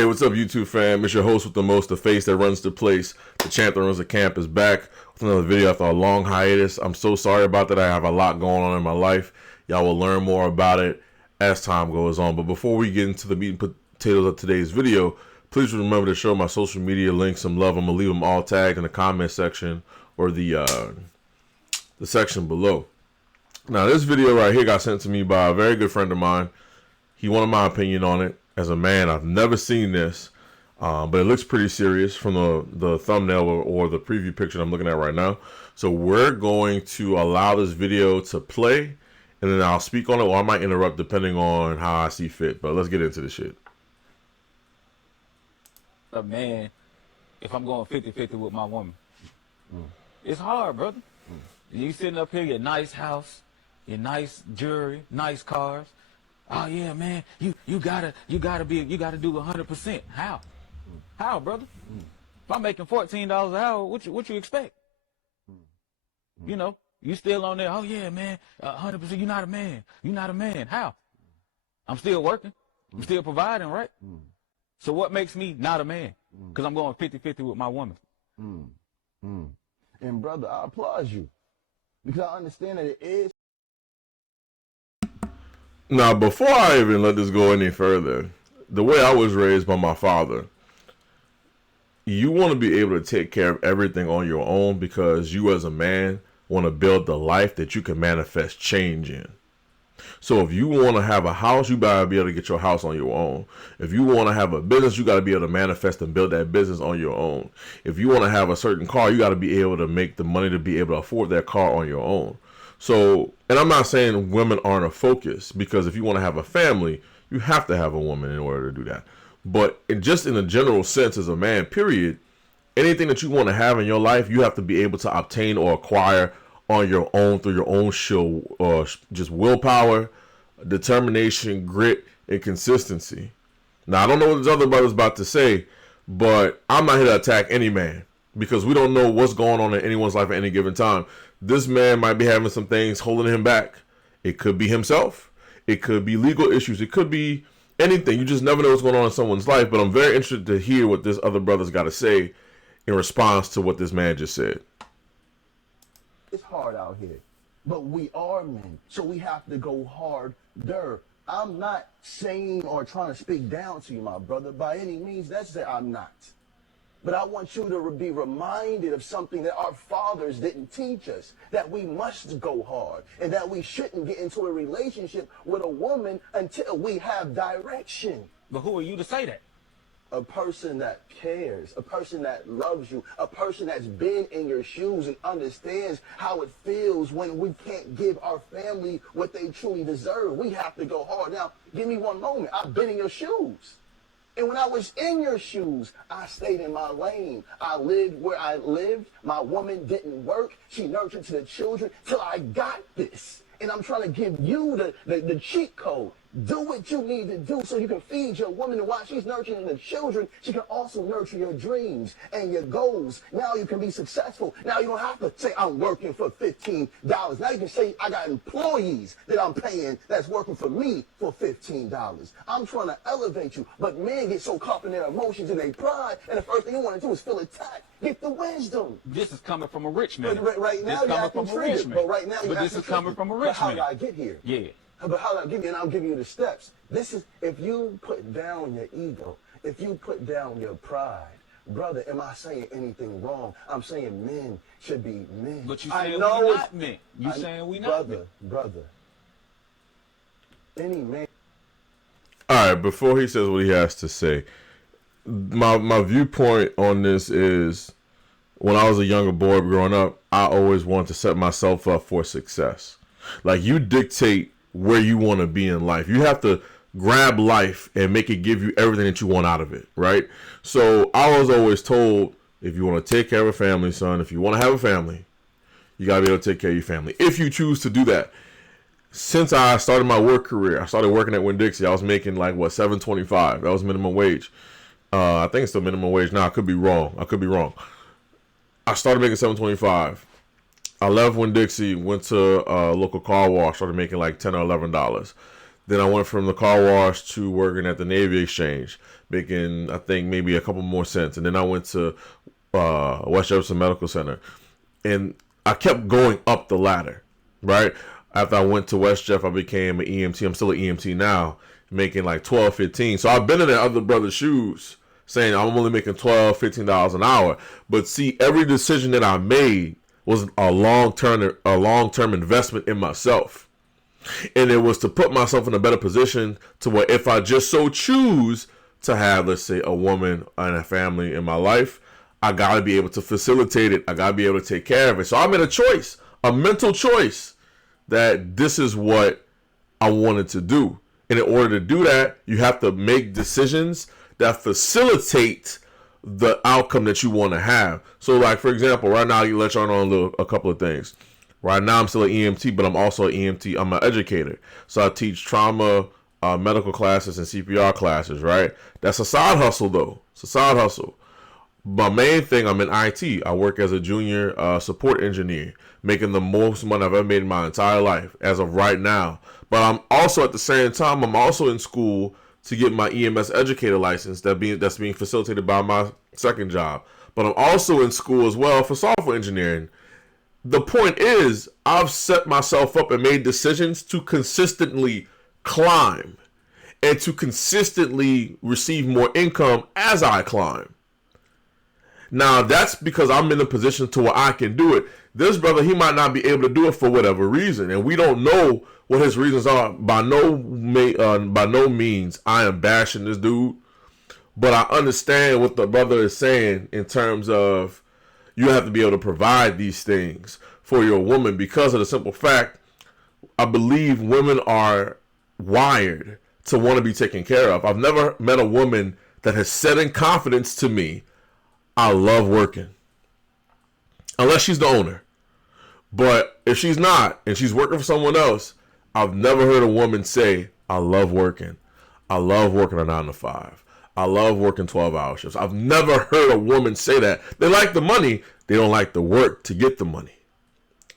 Hey, what's up, YouTube fam? It's your host with the most, the face that runs the place. The champ that runs the camp is back with another video after a long hiatus. I'm so sorry about that. I have a lot going on in my life. Y'all will learn more about it as time goes on. But before we get into the meat and potatoes of today's video, please remember to show my social media links some love. I'm going to leave them all tagged in the comment section or the section below. Now, this video right here got sent to me by a very good friend of mine. He wanted my opinion on it. As a man, I've never seen this, but it looks pretty serious from the thumbnail or the preview picture I'm looking at right now. So we're going to allow this video to play, and then I'll speak on it, or I might interrupt depending on how I see fit. But let's get into the shit. A man, if I'm going 50-50 with my woman, it's hard, brother. You sitting up here, your nice house, your nice jewelry, nice cars. Oh yeah, man, you gotta do 100%. How, brother? If I'm making $14 an hour, what you expect? You know, you still on there. Oh yeah, man, 100%. You're not a man. You're not a man. How? I'm still working. I'm still providing, right? So what makes me not a man? Because I'm going 50-50 with my woman. And brother, I applaud you because I understand that it is. Now, before I even let this go any further, the way I was raised by my father, you want to be able to take care of everything on your own because you as a man want to build the life that you can manifest change in. So if you want to have a house, you better be able to get your house on your own. If you want to have a business, you got to be able to manifest and build that business on your own. If you want to have a certain car, you got to be able to make the money to be able to afford that car on your own. So, and I'm not saying women aren't a focus, because if you want to have a family, you have to have a woman in order to do that. But just in a general sense, as a man, period, anything that you want to have in your life, you have to be able to obtain or acquire on your own through your own just willpower, determination, grit, and consistency. Now, I don't know what this other brother's about to say, but I'm not here to attack any man because we don't know what's going on in anyone's life at any given time. This man might be having some things holding him back. It could be himself. It could be legal issues. It could be anything. You just never know what's going on in someone's life. But I'm very interested to hear what this other brother's got to say in response to what this man just said. It's hard out here, but we are men, so we have to go harder. I'm not saying or trying to speak down to you, my brother, by any means. That's it. I'm not. But I want you to be reminded of something that our fathers didn't teach us, that we must go hard and that we shouldn't get into a relationship with a woman until we have direction. But who are you to say that? A person that cares, a person that loves you, a person that's been in your shoes and understands how it feels when we can't give our family what they truly deserve. We have to go hard. Now, give me one moment. I've been in your shoes. And when I was in your shoes, I stayed in my lane. I lived where I lived. My woman didn't work. She nurtured to the children till I got this. And I'm trying to give you the cheat code. Do what you need to do so you can feed your woman, and while she's nurturing the children, she can also nurture your dreams and your goals. Now you can be successful. Now you don't have to say, I'm working for $15. Now you can say, I got employees that I'm paying that's working for me for $15. I'm trying to elevate you, but men get so caught in their emotions and their pride, and the first thing you want to do is feel attacked. Get the wisdom. This is coming from a rich man. Right now you're acting triggered, but right now you're acting triggered. But this is coming from a rich man. How did I get here? Yeah. But how did I give you? And I'll give you the steps. This is, if you put down your ego, if you put down your pride, brother, am I saying anything wrong? I'm saying men should be men. But you saying we not men. You saying we not men. Brother. Any man. All right, before he says what he has to say, my viewpoint on this is, when I was a younger boy growing up, I always wanted to set myself up for success. Like, you dictate where you want to be in life. You have to grab life and make it give you everything that you want out of it, right? So I was always told, if you want to take care of a family, son, if you want to have a family, you got to be able to take care of your family. If you choose to do that. Since I started my work career, I started working at Winn-Dixie. I was making like, what, $7.25. That was minimum wage. I think it's still minimum wage now. I could be wrong. I started making $7.25. I left Winn-Dixie, went to a local car wash, started making like $10 or $11. Then I went from the car wash to working at the Navy Exchange, making, I think, maybe a couple more cents. And then I went to West Jefferson Medical Center. And I kept going up the ladder, right? After I went to West Jeff, I became an EMT. I'm still an EMT now, making like 12, 15. So I've been in the other brother's shoes, saying I'm only making $12, $15 an hour. But see, every decision that I made was a long-term investment in myself. And it was to put myself in a better position to where if I just so choose to have, let's say, a woman and a family in my life, I got to be able to facilitate it. I got to be able to take care of it. So I made a choice, a mental choice, that this is what I wanted to do. And in order to do that, you have to make decisions that facilitate the outcome that you want to have. So, like, for example, right now, you let y'all know a couple of things. Right now, I'm still an EMT, but I'm also an EMT. I'm an educator. So I teach trauma, medical classes, and CPR classes, right? That's a side hustle, though. It's a side hustle. My main thing, I'm in IT. I work as a junior support engineer, making the most money I've ever made in my entire life as of right now. But I'm also, at the same time, I'm also in school to get my EMS educator license that's being facilitated by my second job. But I'm also in school as well for software engineering. The point is, I've set myself up and made decisions to consistently climb and to consistently receive more income as I climb. Now, that's because I'm in a position to where I can do it. This brother, he might not be able to do it for whatever reason, and we don't know what his reasons are. By no means I am bashing this dude, but I understand what the brother is saying in terms of you have to be able to provide these things for your woman because of the simple fact, I believe women are wired to want to be taken care of. I've never met a woman that has said in confidence to me, I love working. Unless she's the owner. But if she's not, and she's working for someone else, I've never heard a woman say, I love working. I love working a 9 to 5. I love working 12-hour shifts. I've never heard a woman say that. They like the money. They don't like the work to get the money.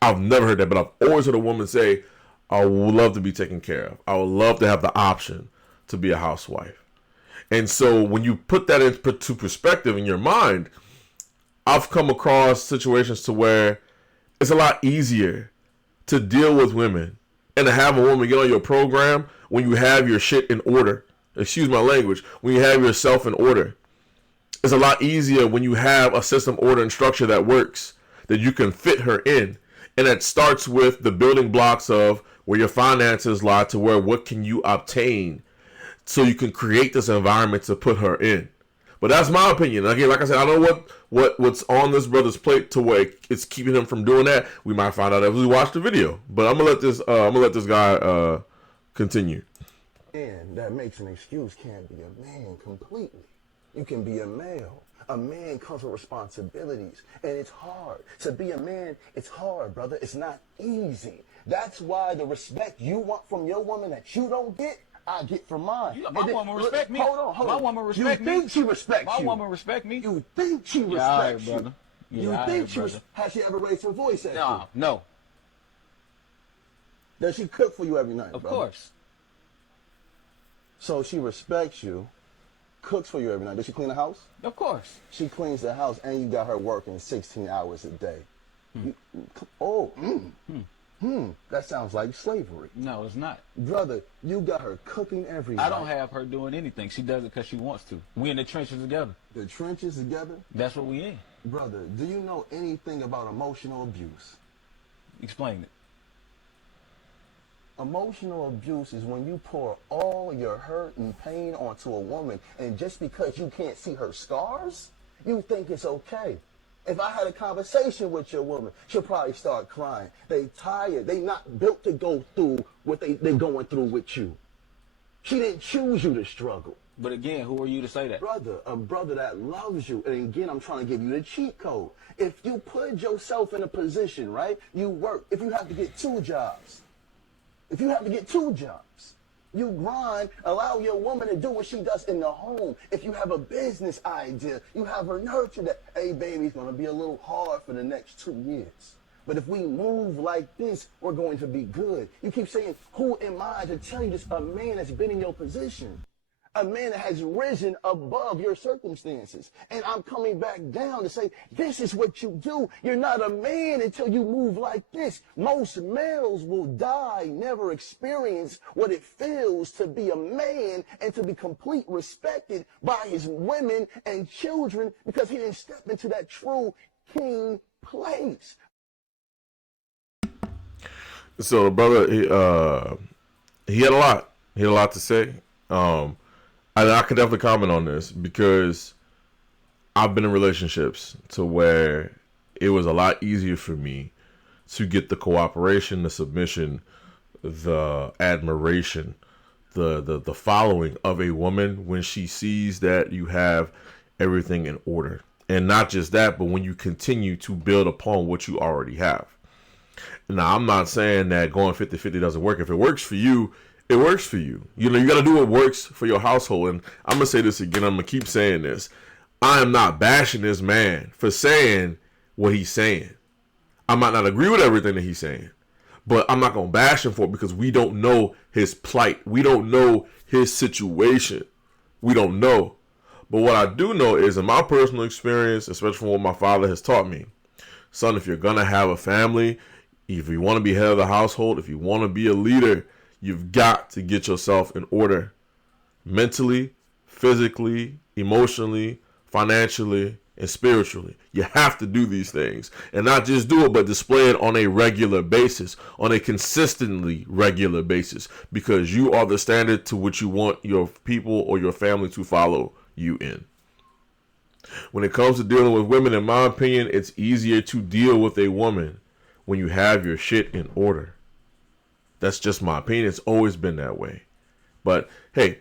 I've never heard that, but I've always heard a woman say, I would love to be taken care of. I would love to have the option to be a housewife. And so when you put that into perspective in your mind, I've come across situations to where it's a lot easier to deal with women and to have a woman get on your program when you have your shit in order. Excuse my language. When you have yourself in order. It's a lot easier when you have a system, order, and structure that works, that you can fit her in. And it starts with the building blocks of where your finances lie to where what can you obtain so you can create this environment to put her in. But that's my opinion. Again, like I said, I don't know what's on this brother's plate to where it's keeping him from doing that. We might find out if we watch the video. But I'm gonna let this guy continue. Man that makes an excuse can't be a man completely. You can be a male. A man comes with responsibilities, and it's hard. To be a man, it's hard, brother. It's not easy. That's why the respect you want from your woman that you don't get, I get from mine. My woman respect me. Hold on. My woman respect me. You think she respects you. My woman respect me. You think she Yeah, all right, respects you. brother. Yeah, You all think right, she brother. has she ever raised her voice at you? No. Does she cook for you every night, Of brother? course. So she respects you, cooks for you every night. Does she clean the house? Of course. She cleans the house, and you got her working 16 hours a day. That sounds like slavery. No, it's not. Brother, you got her cooking every night. I don't have her doing anything. She does it because she wants to. We in the trenches together. The trenches together? That's what we in. Brother, do you know anything about emotional abuse? Explain it. Emotional abuse is when you pour all your hurt and pain onto a woman, and just because you can't see her scars, you think it's okay. If I had a conversation with your woman, she'll probably start crying. They tired. They not built to go through what they're going through with you. She didn't choose you to struggle. But again, who are you to say that? Brother, a brother that loves you, and again, I'm trying to give you the cheat code. If you put yourself in a position, right, you work. If you have to get 2 jobs, you grind, allow your woman to do what she does in the home. If you have a business idea, you have her nurture that, hey, baby, it's going to be a little hard for the next 2 years. But if we move like this, we're going to be good. You keep saying, who am I to tell you this? A man that's been in your position. A man that has risen above your circumstances. And I'm coming back down to say, this is what you do. You're not a man until you move like this. Most males will die, never experience what it feels to be a man and to be complete respected by his women and children because he didn't step into that true king place. So the brother, he had a lot. He had a lot to say. I could definitely comment on this because I've been in relationships to where it was a lot easier for me to get the cooperation, the submission, the admiration, the following of a woman when she sees that you have everything in order. And not just that, but when you continue to build upon what you already have. Now, I'm not saying that going 50-50 doesn't work. If it works for you, it works for you. You know, you got to do what works for your household. And I'm going to say this again. I'm going to keep saying this. I am not bashing this man for saying what he's saying. I might not agree with everything that he's saying, but I'm not going to bash him for it because we don't know his plight. We don't know his situation. We don't know. But what I do know is in my personal experience, especially from what my father has taught me, son, if you're going to have a family, if you want to be head of the household, if you want to be a leader, you've got to get yourself in order mentally, physically, emotionally, financially, and spiritually. You have to do these things and not just do it, but display it on a regular basis, on a consistently regular basis, because you are the standard to which you want your people or your family to follow you in. When it comes to dealing with women, in my opinion, it's easier to deal with a woman when you have your shit in order. That's just my opinion. It's always been that way. But hey,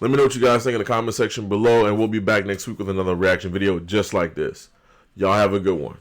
let me know what you guys think in the comment section below, and we'll be back next week with another reaction video just like this. Y'all have a good one.